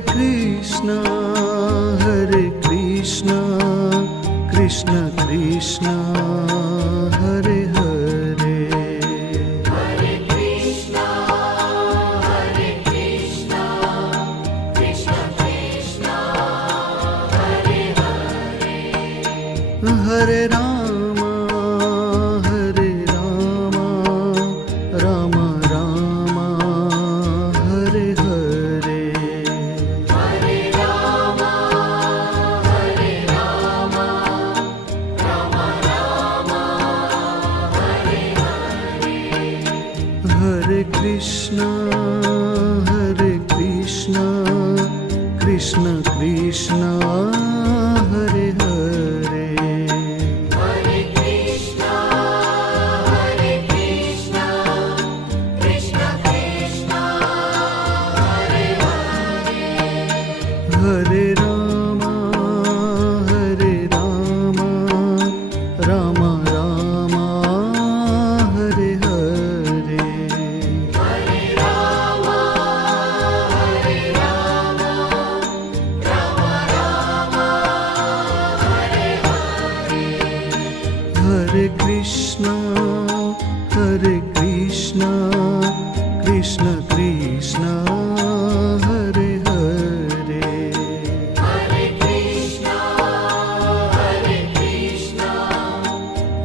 Krishna Krishna Krishna Hare Hare Hare Krishna Krishna Krishna Hare Hare Hare Rama Rama Rama Hare Hare Hare Rama Rama Rama Hare Hare Hare Krishna Krishna Krishna Hare Hare Hare Krishna Krishna Krishna Hare Hare Hare Rama Rama Rama Hare Hare Hare Rama Rama Rama Hare Hare Hare Krishna Krishna Krishna Hare Hare Hare Krishna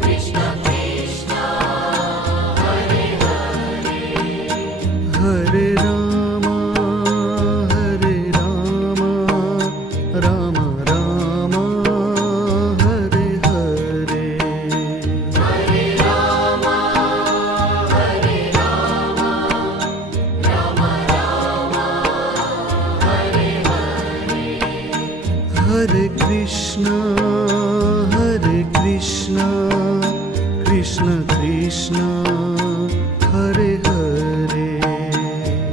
Krishna Krishna Hare Hare Hare Rama Rama Rama Hare Hare Hare Rama Rama Rama Hare Hare Hare Krishna Krishna Krishna Hare Hare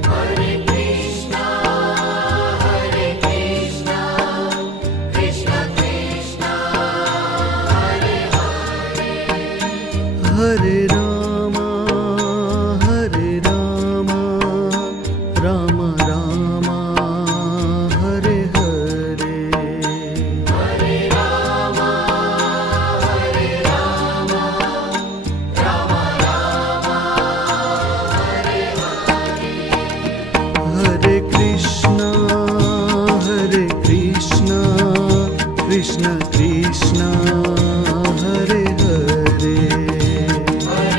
Hare Krishna Krishna Krishna Hare Hare Hare Rama Rama Rama Hare Hare Hare Rama Rama Rama Hare Hare Hare Krishna Krishna Krishna Hare Hare Hare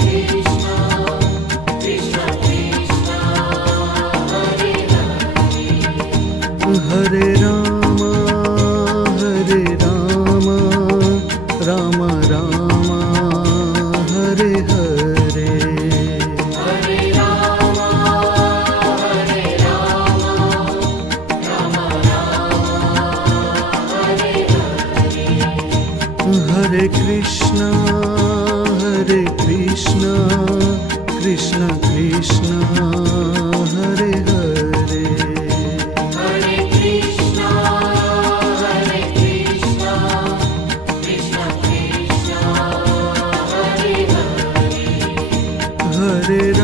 Krishna Krishna Krishna Hare Hare Hare Rama Rama Rama Hare Hare Hare Rama Rama Hare Hare Hare Krishna Krishna Krishna Hare Hare Hare Krishna Krishna Krishna Hare Hare Hare